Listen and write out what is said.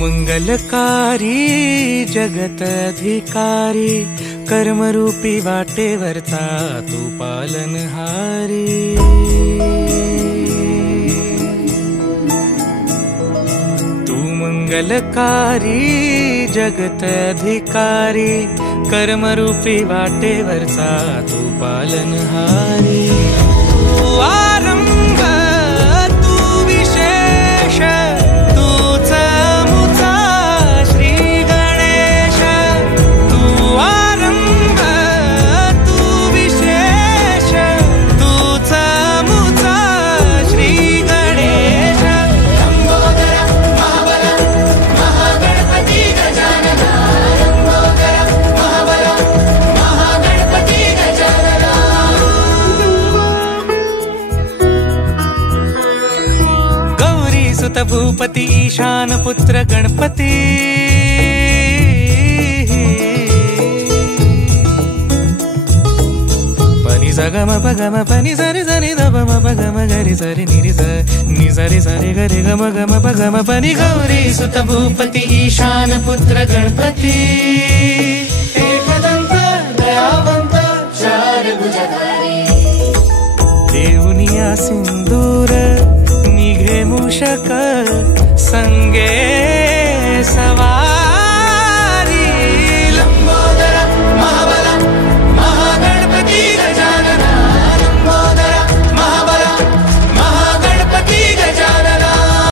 मंगलकारी जगत अधिकारी कर्मरूपी वाटेवरचा तू पालनहारी। तू मंगलकारी जगत अधिकारी कर्मरूपी वाटेवरचा तू पालनहारी। तू आरंभ तू विशेष भूपति ईशान पुत्र गणपति। पनि सगम पगम पनि सरि सरि दपम पगम गरि सरि निरि स नि सरि सरि गरि गम गम पगम पनि गौरी सुत भूपति ईशान पुत्र गणपति। एकदंत दयावंत चार भुजधारी देऊनिया सिंदूर निघे मूषक